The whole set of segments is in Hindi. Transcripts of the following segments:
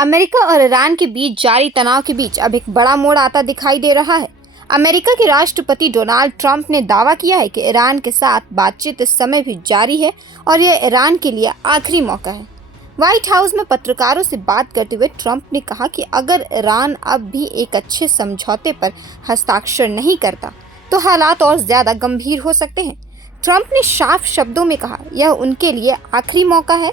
अमेरिका और ईरान के बीच जारी तनाव के बीच अब एक बड़ा मोड़ आता दिखाई दे रहा है। अमेरिका के राष्ट्रपति डोनाल्ड ट्रंप ने दावा किया है कि ईरान के साथ बातचीत इस समय भी जारी है और यह ईरान के लिए आखिरी मौका है। व्हाइट हाउस में पत्रकारों से बात करते हुए ट्रंप ने कहा कि अगर ईरान अब भी एक अच्छे समझौते पर हस्ताक्षर नहीं करता तो हालात और ज्यादा गंभीर हो सकते हैं। ट्रंप ने साफ शब्दों में कहा, यह उनके लिए आखिरी मौका है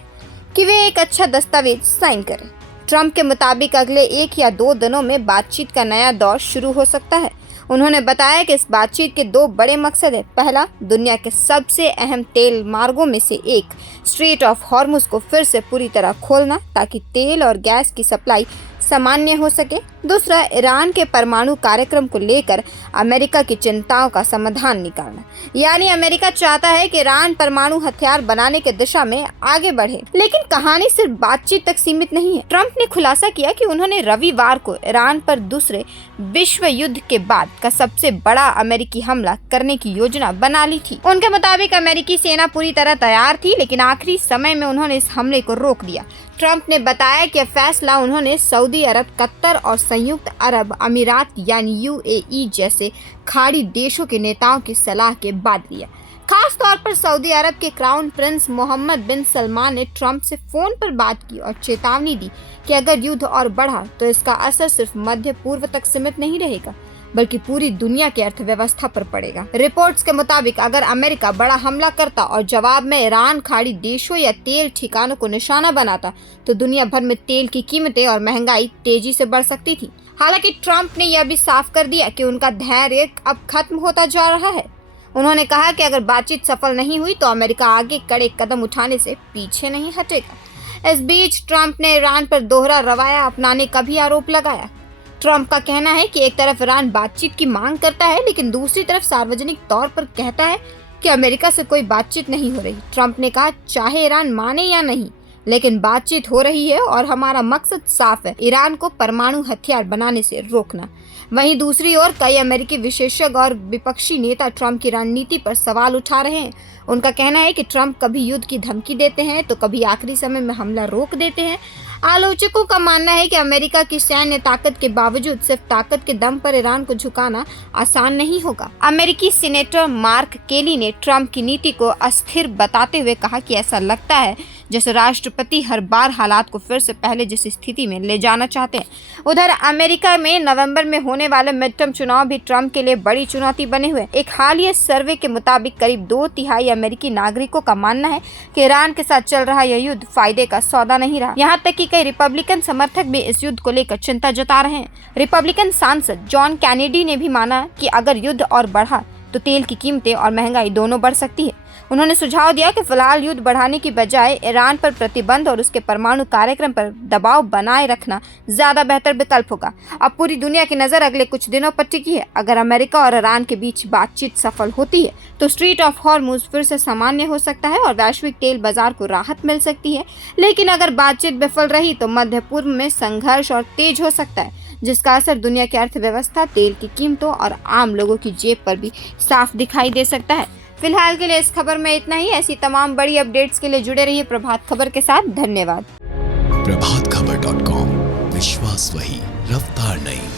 कि वे एक अच्छा दस्तावेज साइन करें। ट्रंप के मुताबिक अगले 1 या 2 दिनों में बातचीत का नया दौर शुरू हो सकता है। उन्होंने बताया कि इस बातचीत के 2 बड़े मकसद हैं। पहला, दुनिया के सबसे अहम तेल मार्गों में से एक स्ट्रेट ऑफ हॉर्मुज को फिर से पूरी तरह खोलना ताकि तेल और गैस की सप्लाई सामान्य हो सके। दूसरा, ईरान के परमाणु कार्यक्रम को लेकर अमेरिका की चिंताओं का समाधान निकालना। यानी अमेरिका चाहता है कि ईरान परमाणु हथियार बनाने की दिशा में आगे बढ़े। लेकिन कहानी सिर्फ बातचीत तक सीमित नहीं है। ट्रंप ने खुलासा किया कि उन्होंने रविवार को ईरान पर दूसरे विश्व युद्ध के बाद का सबसे बड़ा अमेरिकी हमला करने की योजना बना ली थी। उनके मुताबिक अमेरिकी सेना पूरी तरह तैयार थी, लेकिन आखिरी समय में उन्होंने इस हमले को रोक दिया। ट्रंप ने बताया कि फैसला उन्होंने सऊदी अरब, कतर और संयुक्त अरब अमीरात यानी यूएई जैसे खाड़ी देशों के नेताओं की सलाह के बाद लिया। खास तौर पर सऊदी अरब के क्राउन प्रिंस मोहम्मद बिन सलमान ने ट्रंप से फोन पर बात की और चेतावनी दी कि अगर युद्ध और बढ़ा तो इसका असर सिर्फ मध्य पूर्व तक सीमित नहीं रहेगा बल्कि पूरी दुनिया की अर्थव्यवस्था पर पड़ेगा। रिपोर्ट्स के मुताबिक अगर अमेरिका बड़ा हमला करता और जवाब में ईरान खाड़ी देशों या तेल ठिकानों को निशाना बनाता तो दुनिया भर में तेल की कीमतें और महंगाई तेजी से बढ़ सकती थी। हालांकि ट्रंप ने यह भी साफ कर दिया कि उनका धैर्य अब खत्म होता जा रहा है। उन्होंने कहा कि अगर बातचीत सफल नहीं हुई तो अमेरिका आगे कड़े कदम उठाने से पीछे नहीं हटेगा। इस बीच ट्रंप ने ईरान पर दोहरा रवैया अपनाने का भी आरोप लगाया। ट्रंप का कहना है कि एक तरफ ईरान बातचीत की मांग करता है लेकिन दूसरी तरफ सार्वजनिक तौर पर कहता है कि अमेरिका से कोई बातचीत नहीं हो रही। ट्रंप ने कहा, चाहे ईरान माने या नहीं लेकिन बातचीत हो रही है और हमारा मकसद साफ है, ईरान को परमाणु हथियार बनाने से रोकना। वहीं दूसरी ओर कई अमेरिकी विशेषज्ञ और विपक्षी नेता ट्रंप की रणनीति पर सवाल उठा रहे हैं। उनका कहना है कि ट्रंप कभी युद्ध की धमकी देते हैं तो कभी आखिरी समय में हमला रोक देते हैं। आलोचकों का मानना है कि अमेरिका की सैन्य ताकत के बावजूद सिर्फ ताकत के दम पर ईरान को झुकाना आसान नहीं होगा। अमेरिकी सीनेटर मार्क केली ने ट्रंप की नीति को अस्थिर बताते हुए कहा कि ऐसा लगता है जैसे राष्ट्रपति हर बार हालात को फिर से पहले जैसी स्थिति में ले जाना चाहते हैं। उधर अमेरिका में नवंबर में होने वाले मिड टर्म चुनाव भी ट्रंप के लिए बड़ी चुनौती बने हुए। एक हालिया सर्वे के मुताबिक करीब 2/3 अमेरिकी नागरिकों का मानना है कि ईरान के साथ चल रहा यह युद्ध फायदे का सौदा नहीं रहा। यहाँ तक कि कई रिपब्लिकन समर्थक भी इस युद्ध को लेकर चिंता जता रहे हैं। रिपब्लिकन सांसद जॉन कैनेडी ने भी माना कि अगर युद्ध और बढ़ा तो तेल की कीमतें और महंगाई दोनों बढ़ सकती है। उन्होंने सुझाव दिया कि फिलहाल युद्ध बढ़ाने की बजाय ईरान पर प्रतिबंध और उसके परमाणु कार्यक्रम पर दबाव बनाए रखना ज्यादा बेहतर विकल्प होगा। अब पूरी दुनिया की नजर अगले कुछ दिनों पर टिकी है। अगर अमेरिका और ईरान के बीच बातचीत सफल होती है तो स्ट्रेट ऑफ हॉर्मुज फिर से सामान्य हो सकता है और वैश्विक तेल बाजार को राहत मिल सकती है। लेकिन अगर बातचीत विफल रही तो मध्य पूर्व में संघर्ष और तेज हो सकता है, जिसका असर दुनिया की अर्थव्यवस्था, तेल की कीमतों और आम लोगों की जेब पर भी साफ दिखाई दे सकता है। फिलहाल के लिए इस खबर में इतना ही। ऐसी तमाम बड़ी अपडेट्स के लिए जुड़े रहिए प्रभात खबर के साथ। धन्यवाद। प्रभातखबर.com, विश्वास वही, रफ्तार नहीं।